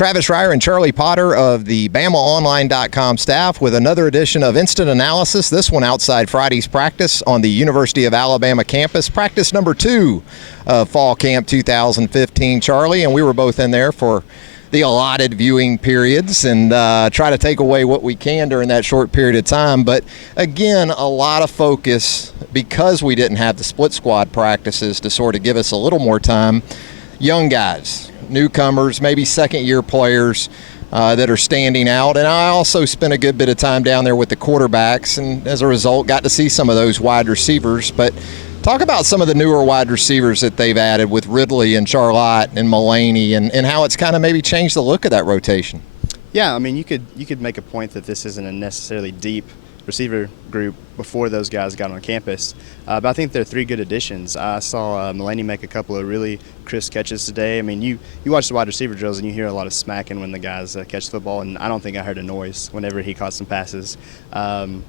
Travis Reier and Charlie Potter of the BamaOnline.com staff with another edition of Instant Analysis, this one outside Friday's practice on the University of Alabama campus, practice number 2 of Fall Camp 2015, Charlie, and we were both in there for the allotted viewing periods and try to take away what we can during that short period of time. But again, a lot of focus because we didn't have the split squad practices to sort of give us a little more time. Young guys, newcomers, maybe second-year players that are standing out. And I also spent a good bit of time down there with the quarterbacks, and as a result, got to see some of those wide receivers. But talk about some of the newer wide receivers that they've added with Ridley and Charlotte and Mulaney, and how it's kind of maybe changed the look of that rotation. Yeah, I mean, you could make a point that this isn't a necessarily deep receiver group before those guys got on campus, but I think they're 3 good additions. I saw Mulaney make a couple of really crisp catches today. I mean, you watch the wide receiver drills and you hear a lot of smacking when the guys catch the football, and I don't think I heard a noise whenever he caught some passes.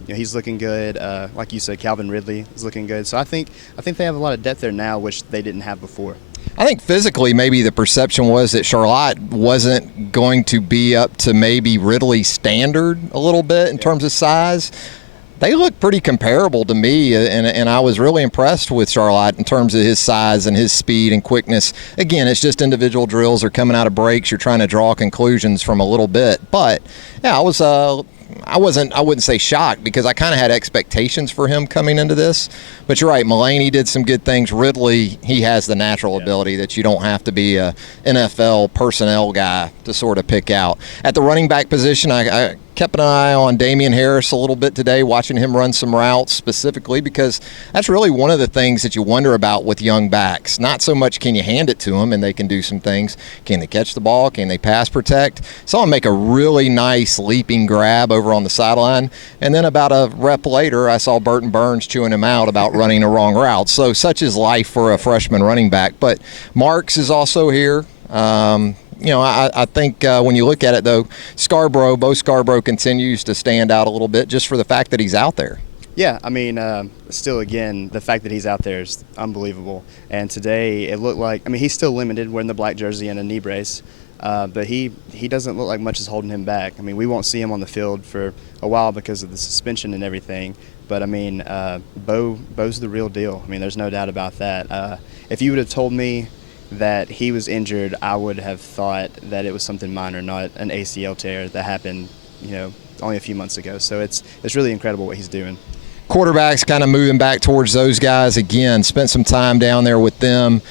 He's looking good. Like you said, Calvin Ridley is looking good. So I think they have a lot of depth there now, which they didn't have before. I think physically maybe the perception was that Charlotte wasn't going to be up to maybe Ridley's standard a little bit in terms of size. They look pretty comparable to me, and I was really impressed with Charlotte in terms of his size and his speed and quickness. Again, it's just individual drills. They're coming out of breaks. You're trying to draw conclusions from a little bit. But, yeah, I wouldn't say shocked because I kind of had expectations for him coming into this. But you're right, Mulaney did some good things. Ridley, he has the natural ability that you don't have to be a NFL personnel guy to sort of pick out. At the running back position, I kept an eye on Damian Harris a little bit today, watching him run some routes specifically because that's really one of the things that you wonder about with young backs. Not so much can you hand it to them and they can do some things. Can they catch the ball? Can they pass protect? Saw him make a really nice leaping grab over on the sideline, and then about a rep later, I saw Burton Burns chewing him out about running a wrong route. So such is life for a freshman running back. But Marks is also here. I think when you look at it, though, Bo Scarborough continues to stand out a little bit just for the fact that he's out there. Yeah, I mean, still, again, the fact that he's out there is unbelievable. And today it looked like, I mean, he's still limited wearing the black jersey and a knee brace, but he doesn't look like much is holding him back. I mean, we won't see him on the field for a while because of the suspension and everything. But, I mean, Bo's the real deal. I mean, there's no doubt about that. If you would have told me that he was injured, I would have thought that it was something minor, not an ACL tear that happened, only a few months ago. So it's really incredible what he's doing. Quarterbacks kind of moving back towards those guys again. Spent some time down there with them.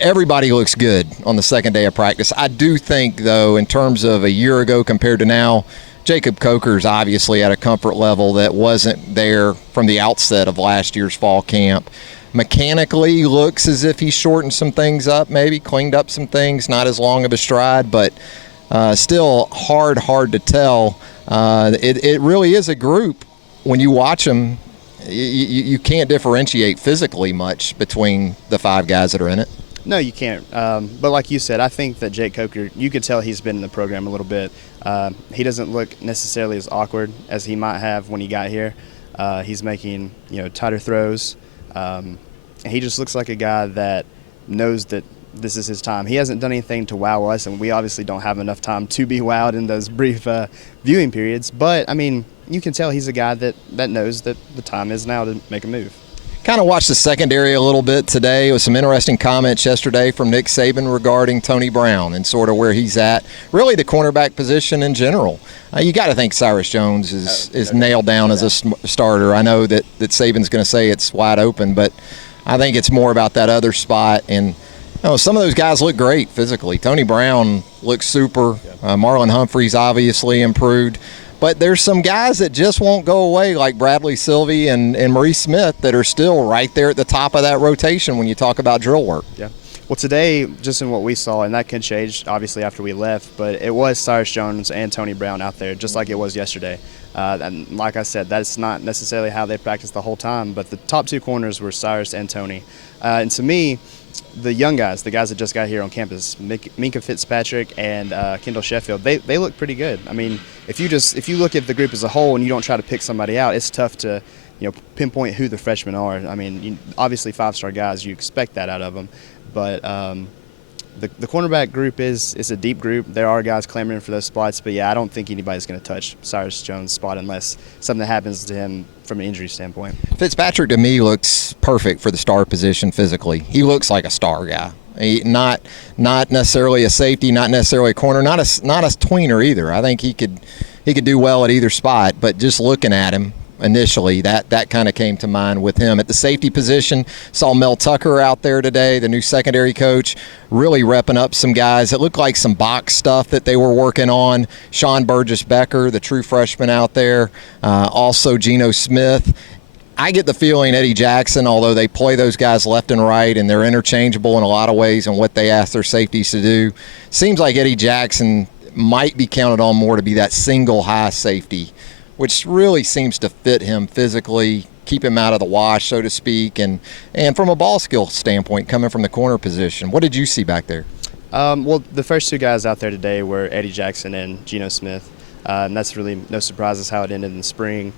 Everybody looks good on the second day of practice. I do think, though, in terms of a year ago compared to now, Jacob Coker's obviously at a comfort level that wasn't there from the outset of last year's fall camp. Mechanically looks as if he shortened some things up, maybe cleaned up some things, not as long of a stride, but still hard to tell. It really is a group. When you watch them, you can't differentiate physically much between the 5 guys that are in it. No, you can't. But like you said, I think that Jake Coker, you could tell he's been in the program a little bit. He doesn't look necessarily as awkward as he might have when he got here. He's making tighter throws. He just looks like a guy that knows that this is his time. He hasn't done anything to wow us, and we obviously don't have enough time to be wowed in those brief viewing periods. But, I mean, you can tell he's a guy that knows that the time is now to make a move. Kind of watched the secondary a little bit today with some interesting comments yesterday from Nick Saban regarding Tony Brown and sort of where he's at. Really the cornerback position in general. You got to think Cyrus Jones is nailed down as a starter. I know that Saban's going to say it's wide open, but I think it's more about that other spot. And some of those guys look great physically. Tony Brown looks super. Marlon Humphrey's obviously improved. But there's some guys that just won't go away, like Bradley Sylvie and Maurice Smith, that are still right there at the top of that rotation when you talk about drill work. Yeah. Well, today, just in what we saw, and that could change, obviously, after we left, but it was Cyrus Jones and Tony Brown out there, just like it was yesterday. And like I said, that's not necessarily how they practiced the whole time, but the top 2 corners were Cyrus and Tony. And to me, the young guys, the guys that just got here on campus, Minka Fitzpatrick and Kendall Sheffield, they look pretty good. I mean, if you look at the group as a whole and you don't try to pick somebody out, it's tough to pinpoint who the freshmen are. I mean, obviously 5-star guys, you expect that out of them, but the cornerback group is a deep group. There are guys clamoring for those spots, but yeah, I don't think anybody's going to touch Cyrus Jones' spot unless something happens to him from an injury standpoint. Fitzpatrick to me looks perfect for the star position physically. He looks like a star guy. Not necessarily a safety, not necessarily a corner, not a tweener either. I think he could do well at either spot, but just looking at him initially, that kind of came to mind with him. At the safety position, saw Mel Tucker out there today, the new secondary coach, really repping up some guys. It looked like some box stuff that they were working on. Sean Burgess-Becker, the true freshman out there, also Geno Smith. I get the feeling Eddie Jackson, although they play those guys left and right and they're interchangeable in a lot of ways in what they ask their safeties to do, seems like Eddie Jackson might be counted on more to be that single high safety, which really seems to fit him physically, keep him out of the wash, so to speak, and from a ball skill standpoint, coming from the corner position. What did you see back there? Well, the first two guys out there today were Eddie Jackson and Geno Smith, and that's really no surprises how it ended in the spring.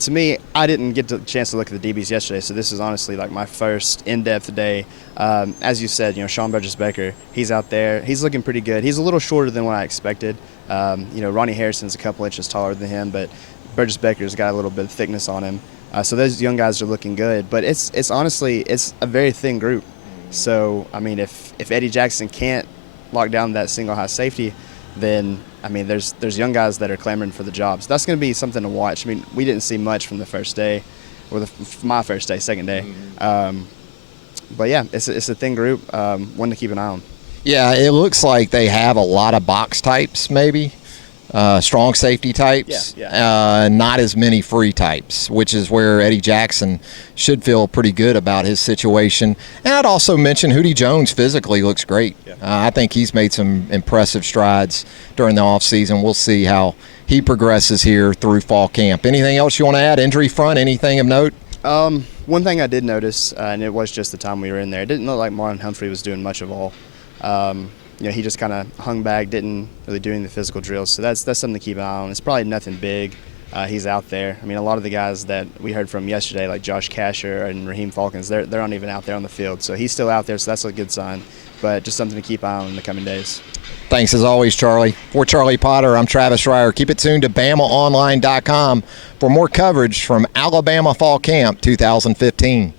To me, I didn't get the chance to look at the DBs yesterday, so this is honestly like my first in-depth day. As you said, Sean Burgess-Becker, he's out there. He's looking pretty good. He's a little shorter than what I expected. Ronnie Harrison's a couple inches taller than him, but Burgess-Becker's got a little bit of thickness on him. So those young guys are looking good. But it's honestly a very thin group. So, I mean, if Eddie Jackson can't lock down that single high safety, then I mean, there's young guys that are clamoring for the jobs. That's going to be something to watch. I mean, we didn't see much from the first day, or my first day, second day. But yeah, it's a thin group, one to keep an eye on. Yeah, it looks like they have a lot of box types, maybe strong safety types. Not as many free types, which is where Eddie Jackson should feel pretty good about his situation. And I'd also mention Hootie Jones physically looks great. I think he's made some impressive strides during the offseason. We'll see how he progresses here through fall camp. Anything else you want to add? Injury front, anything of note? One thing I did notice, and it was just the time we were in there, it didn't look like Marlon Humphrey was doing much of all. He just kind of hung back, didn't really do any of the physical drills. So that's something to keep an eye on. It's probably nothing big. He's out there. I mean, a lot of the guys that we heard from yesterday, like Josh Casher and Raheem Falcons, they're not even out there on the field. So he's still out there, so that's a good sign. But just something to keep an eye on in the coming days. Thanks as always, Charlie. For Charlie Potter, I'm Travis Reier. Keep it tuned to BamaOnline.com for more coverage from Alabama Fall Camp 2015.